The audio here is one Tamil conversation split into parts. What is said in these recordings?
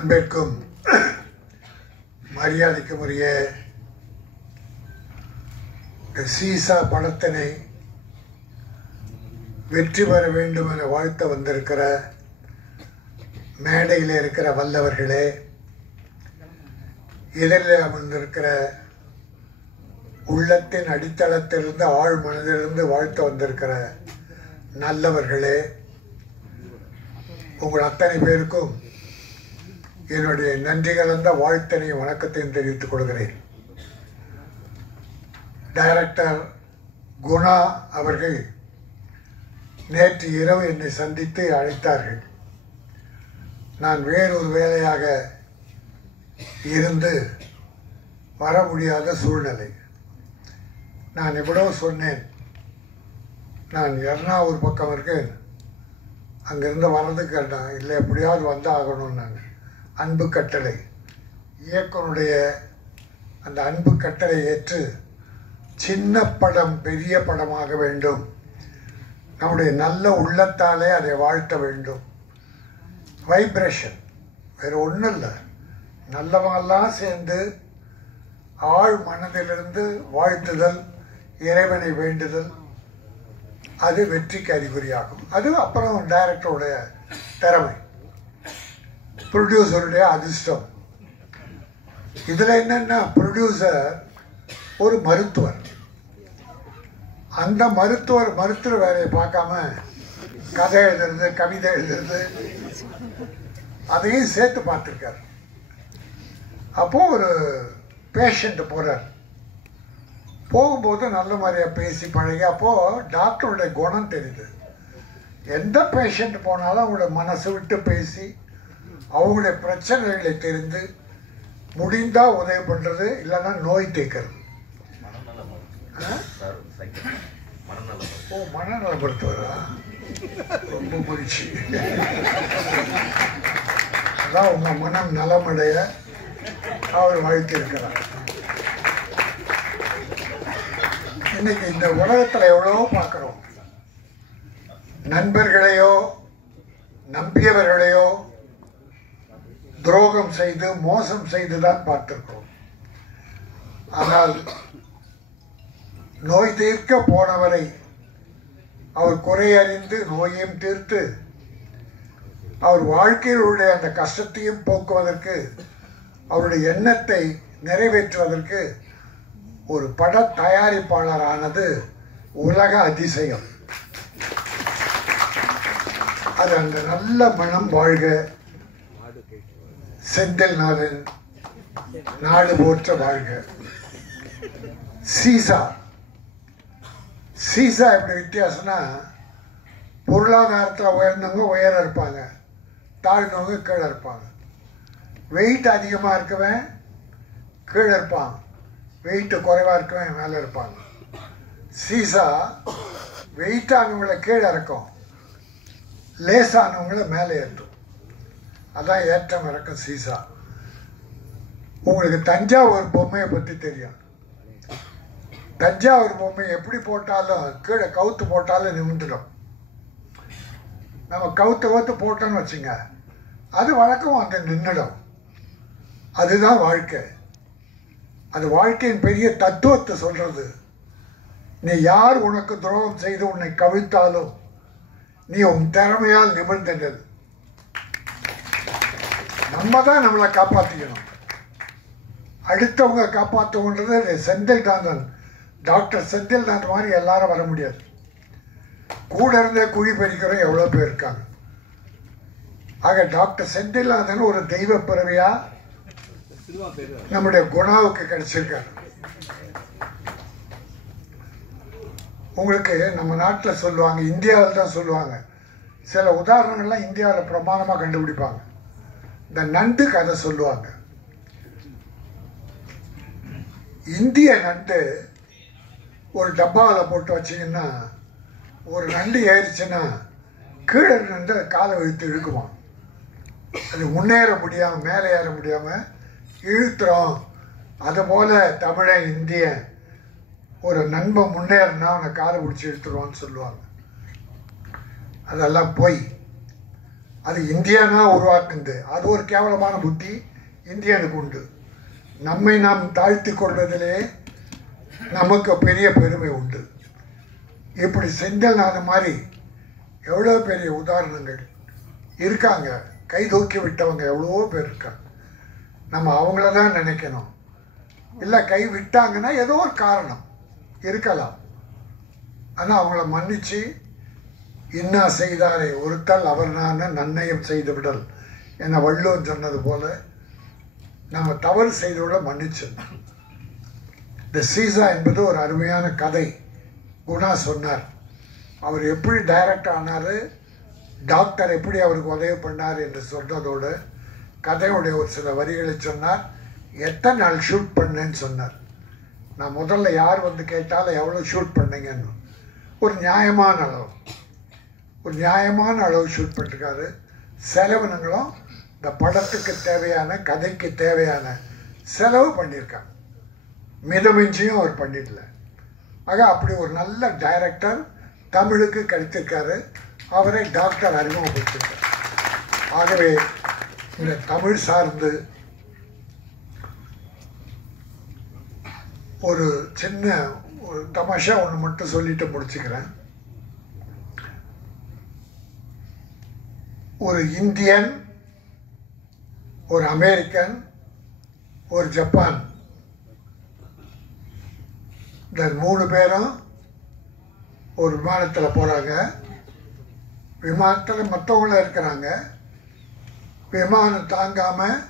அன்பிற்கும் மரியாதைக்கும் உரிய சீசா படத்தினை வெற்றி பெற வேண்டும் என வாழ்த்த வந்திருக்கிற மேடையில் இருக்கிற வல்லவர்களே, இதழில் அமர்ந்திருக்கிற உள்ளத்தின் அடித்தளத்திலிருந்து ஆழ் மனதிலிருந்து வாழ்த்த வந்திருக்கிற நல்லவர்களே, உங்கள் அத்தனை பேருக்கும் என்னுடைய நன்றி கலந்த வாழ்த்தனையும் வணக்கத்தையும் தெரிவித்துக் கொள்கிறேன். டைரக்டர் குணா அவர்கள் நேற்று இரவு என்னை சந்தித்து அழைத்தார்கள். நான் வேறொரு வேலையாக இருந்து வர முடியாத சூழ்நிலை. நான் எவ்வளவு சொன்னேன், நான் எர்ணாவூர் பக்கம் இருக்கேன், அங்கேருந்து வர்றதுக்கு இல்லை எப்படியாவது வந்து ஆகணும்னாங்க. அன்பு கட்டளை இயக்குனுடைய அந்த அன்பு கட்டளை ஏற்று சின்ன படம் பெரிய படமாக வேண்டும், நம்முடைய நல்ல உள்ளத்தாலே அதை வாழ்த்த வேண்டும். வைப்ரேஷன் வேறு ஒன்றும் இல்லை, நல்லவங்கெல்லாம் சேர்ந்து ஆழ் மனதிலிருந்து வாழ்த்துதல், இறைவனை வேண்டுதல், அது வெற்றிக்கு அறிகுறியாகும். அது அப்புறம் டைரக்டருடைய திறமை, ப்ரொடியூசருடைய அதிர்ஷ்டம். இதில் என்னென்னா, ப்ரொடியூசர் ஒரு மருத்துவர். அந்த மருத்துவர் வேலையை பார்க்காம கதை எழுதுறது, கவிதை எழுதுறது, அதையும் சேர்த்து பார்த்துருக்கார். அப்போது ஒரு பேஷண்ட் போகிறார். போகும்போது நல்ல மாதிரியாக பேசி பழகி, அப்போது டாக்டருடைய குணம் தெரியுது. எந்த பேஷண்ட் போனாலும் அவங்களோட மனசு விட்டு பேசி அவங்களுடைய பிரச்சனைகளை தெரிந்து முடிந்தால் உதவி பண்ணுறது, இல்லைன்னா நோய் தீர்க்கிறது. ஓ, மனநலப்படுத்துவதா? ரொம்ப மகிழ்ச்சி. அதான் உங்கள் மனம் நலமடைய அவர் வாழ்த்தியிருக்கிறார். இன்னைக்கு இந்த உலகத்தில் எவ்வளவோ பார்க்குறோம். நண்பர்களையோ நம்பியவர்களையோ துரோகம் செய்து மோசம் செய்து தான் பார்த்திருக்கிறோம். ஆனால் நோய் தீர்க்க போனவரை அவர் குறையறிந்து நோயையும் தீர்த்து அவர் வாழ்க்கையிலுடைய அந்த கஷ்டத்தையும் போக்குவதற்கு, அவருடைய எண்ணத்தை நிறைவேற்றுவதற்கு ஒரு பட தயாரிப்பாளரானது உலக அதிசயம். அது அந்த நல்ல மனம் வாழ்க, செந்தில் நாதன் நாடு போற்ற வாழ்க. சீசா எப்படி வித்தியாசம்னா, பொருளாதாரத்தில் உயர்ந்தவங்க உயர இருப்பாங்க, தாழ்ந்தவங்க கீழே இருப்பாங்க. வெயிட் அதிகமாக இருக்கவன் கீழே இருப்பான், வெயிட்டு குறைவாக இருக்கவன் மேலே இருப்பாங்க. சீசா வெயிட்டானவங்களை கீழே இருக்கும், லேசானவங்களை மேலே ஏற்றும். அதான் ஏற்றம் இறக்கம் சீசா. உங்களுக்கு தஞ்சாவூர் பொம்மையை பற்றி தெரியும். தஞ்சாவூர் பொம்மை எப்படி போட்டாலும் கீழே கவுத்து போட்டாலும் நிமிந்துடும். நம்ம கவுத்து போட்டோன்னு வச்சுங்க, அது வழக்கம் அந்த நின்றுடும். அதுதான் வாழ்க்கை. அது வாழ்க்கையின் பெரிய தத்துவத்தை சொல்றது. நீ யார் உனக்கு துரோகம் செய்து உன்னை கவிழ்த்தாலும் நீ உன் திறமையால் நிமிர்ந்து நில். நம்ம தான் நம்மளை காப்பாற்றிக்கணும். அடுத்தவங்க காப்பாற்றுன்றது செந்தில் நாதன், டாக்டர் செந்தில் நாதன் மாதிரி எல்லாரும் வர முடியாது. கூட இருந்தே குழி பறிக்கிறோம் எவ்வளோ பேர் இருக்காங்க. ஆக டாக்டர் செந்தில் நாதன் ஒரு தெய்வ பிறவியா நம்முடைய குணாவுக்கு கிடைச்சிருக்காரு. உங்களுக்கு நம்ம நாட்டில் சொல்லுவாங்க, இந்தியாவில் தான் சொல்லுவாங்க, சில உதாரணங்கள்லாம் இந்தியாவில் பிரமாணமாக கண்டுபிடிப்பாங்க. இந்த நண்டு கதை சொல்லுவாங்க. இந்திய நண்டு ஒரு டப்பாவில் போட்டு வச்சிங்கன்னா, ஒரு நண்டு ஏறிச்சுன்னா கீழே நண்டு காலை இழுத்து இழுக்குமா. அது முன்னேற முடியாமல் மேலே ஏற முடியாமல் இழுத்துறோம். அதுபோல் தமிழன் இந்தியன் ஒரு நண்பன் முன்னேறினா அவனை காலை பிடிச்சி இழுத்துருவான்னு சொல்லுவாங்க. அதெல்லாம் போய் அது இந்தியனா உருவாக்குது. அது ஒரு கேவலமான புத்தி இந்தியனுக்கு உண்டு. நம்மை நாம் தாழ்த்தி கொள்வதிலே நமக்கு பெரிய பெருமை உண்டு. இப்படி செந்தில்நாதன் மாதிரி எவ்வளோ பெரிய உதாரணங்கள் இருக்காங்க. கை தூக்கி விட்டவங்க எவ்வளோ பேர் இருக்காங்க. நம்ம அவங்கள தான் நினைக்கணும். இல்லை கை விட்டாங்கன்னா ஏதோ ஒரு காரணம் இருக்கலாம். ஆனால் அவங்கள மன்னிச்சு இன்னா செய்தாரே ஒருத்தல் அவர் நான் நன்னயம் செய்து விடல் என வள்ளுவன் சொன்னது போல நம்ம தவறு செய்தோட மன்னிச்சிடணும். இந்த சீசா என்பது ஒரு அருமையான கதை. குணா சொன்னார். அவர் எப்படி டைரக்டர் ஆனார், டாக்டர் எப்படி அவருக்கு உதவி பண்ணார் என்று சொன்னதோடு கதையுடைய ஒரு சில வரிகளை சொன்னார். எத்தனை நாள் ஷூட் பண்ணேன்னு சொன்னார். நான் முதல்ல யார் வந்து கேட்டாலும் எவ்வளோ ஷூட் பண்ணீங்கன்னு ஒரு நியாயமான அளவு ஷூட் பண்ணிருக்காரு. செலவினங்களும் இந்த படத்துக்கு தேவையான கதைக்கு தேவையான செலவு பண்ணியிருக்காங்க. மிதமிஞ்சியும் அவர் பண்ணிடல. ஆக அப்படி ஒரு நல்ல டைரக்டர் தமிழுக்கு கிடைத்திருக்காரு. அவரை டாக்டர் அறிமுகப்படுத்திருக்கார். ஆகவே இந்த தமிழ் சார்ந்து ஒரு சின்ன ஒரு தமாஷா ஒன்று மட்டும் சொல்லிட்டு முடிச்சுக்கிறேன். ஒரு இந்தியன், ஒரு அமெரிக்கன், ஒரு ஜப்பான், இந்த 3 பேரும் ஒரு விமானத்தில் போகிறாங்க. விமானத்தில் மற்றவங்களும் இருக்கிறாங்க. விமானம் தாங்காமல்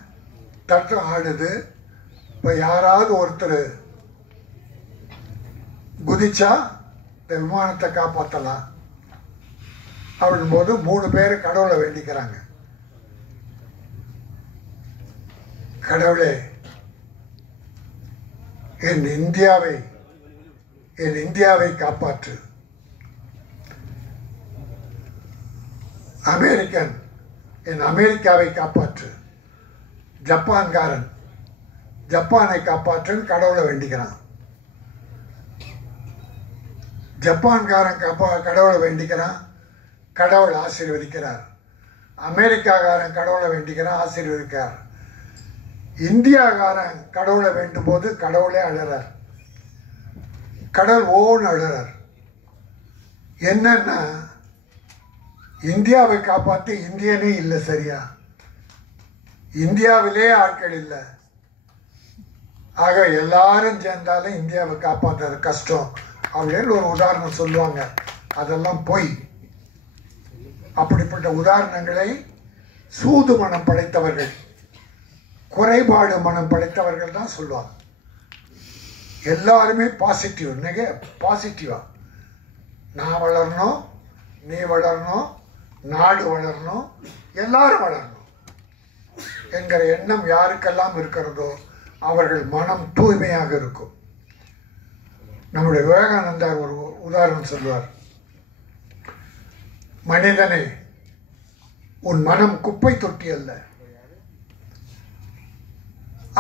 தட்டம் ஆடுது. இப்போ யாராவது ஒருத்தர் குதிச்சா இந்த விமானத்தை காப்பாற்றலாம் அப்படின்போது 3 பேர் கடவுளை வேண்டிக்கிறாங்க. கடவுளே, என் இந்தியாவை காப்பாற்று. அமெரிக்கன், என் அமெரிக்காவை காப்பாற்று. ஜப்பான்காரன், ஜப்பானை காப்பாற்றுன்னு கடவுளை வேண்டிக்கிறான். ஜப்பான்காரன் கடவுளை வேண்டிக்கிறான், கடவுள் ஆசீர்வதிக்கிறார். அமெரிக்காக்காரன் கடவுளை வேண்டிக்கிறான், ஆசீர்வதிக்கிறார். இந்தியாக்காரன் கடவுளை வேண்டும் போது கடவுளே அழுறார். கடவுள் ஓன்னு அழுறார். என்னன்னா இந்தியாவை காப்பாற்றி இந்தியனே இல்லை. சரியா, இந்தியாவிலே ஆட்கள் இல்லை. ஆக எல்லாரும் சேர்ந்தாலும் இந்தியாவை காப்பாற்றுறது கஷ்டம் அப்படின்னு ஒரு உதாரணம் சொல்லுவாங்க. அதெல்லாம் பொய். அப்படிப்பட்ட உதாரணங்களை சூது மனம் படைத்தவர்கள், குறைபாடு மனம் படைத்தவர்கள் தான் சொல்லுவாங்க. எல்லாருமே பாசிட்டிவா நான் வளரணும், நீ வளரணும், நாடு வளரணும், எல்லாரும் வளரணும் என்கிற எண்ணம் யாருக்கெல்லாம் இருக்கிறதோ அவர்கள் மனம் தூய்மையாக இருக்கும். நம்முடைய விவேகானந்தர் ஒரு உதாரணம் சொல்லுவார். மனிதனே, உன் மனம் குப்பை தொட்டி அல்ல.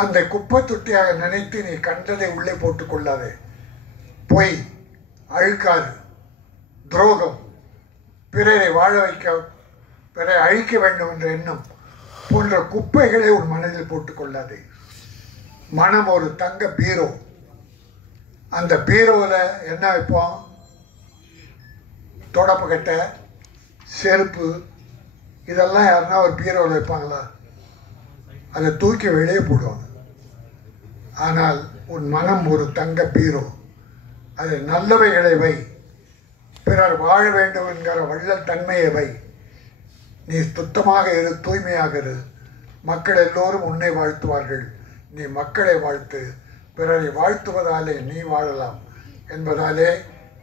அந்த குப்பை தொட்டியாக நினைத்து நீ கண்டதை உள்ளே போட்டுக் கொள்ளாதே. பொய், அழுக்காறு, துரோகம், பிறரை வாழ வைக்க, பிறரை அழிக்க வேண்டும் என்ற எண்ணம் போன்ற குப்பைகளை உன் மனதில் போட்டுக் கொள்ளாதே. மனம் ஒரு தங்க பீரோ. அந்த பீரோவில் என்ன வைப்போம்? தொடப்பு கட்டை, செருப்பு, இதெல்லாம் யாருன்னா ஒரு பீரோவில் வைப்பாங்களா? அதை தூக்கி வெளியே போடுவாங்க. ஆனால் உன் மனம் ஒரு தங்க பீரோ. அது நல்லவைகளை வை, பிறர் வாழ வேண்டும் என்கிற வள்ளல் தன்மையை வை. நீ சுத்தமாக இரு, தூய்மையாக இரு. மக்கள் எல்லோரும் உன்னை வாழ்த்துவார்கள். நீ மக்களை வாழ்த்து. பிறரை வாழ்த்துவதாலே நீ வாழலாம் என்பதாலே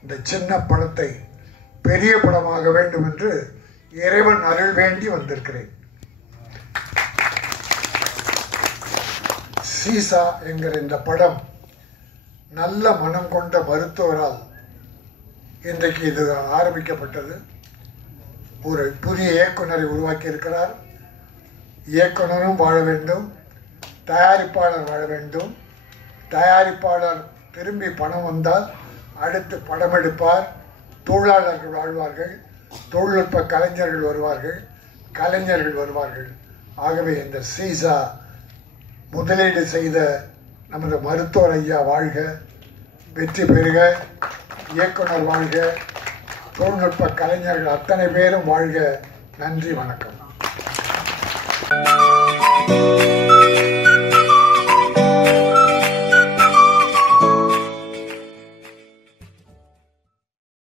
இந்த சின்ன படத்தை பெரிய படமாக வேண்டும் என்று இறைவன் அருள் வேண்டி வந்திருக்கிறேன். சீசா என்கிற இந்த படம் நல்ல மனம் கொண்ட மருத்துவரால் இன்றைக்கு இது ஆரம்பிக்கப்பட்டது. ஒரு புதிய இயக்குனரை உருவாக்கி இருக்கிறார். இயக்குனரும் வாழ வேண்டும், தயாரிப்பாளர் வாழ வேண்டும். தயாரிப்பாளர் திரும்பி பணம் வந்தால் அடுத்து படம் எடுப்பார். தொழிலாளர்கள் வாழ்வார்கள், தொழில்நுட்ப கலைஞர்கள் வருவார்கள். கலைஞர்கள் வருவார்கள். ஆகவே இந்த சீசா முதலீடு செய்த நமது மருத்துவர் ஐயா வாழ்க, வெற்றி பெறுக, இயக்குனர் வாழ்க, தொழில்நுட்ப கலைஞர்கள் அத்தனை பேரும் வாழ்க. நன்றி, வணக்கம்.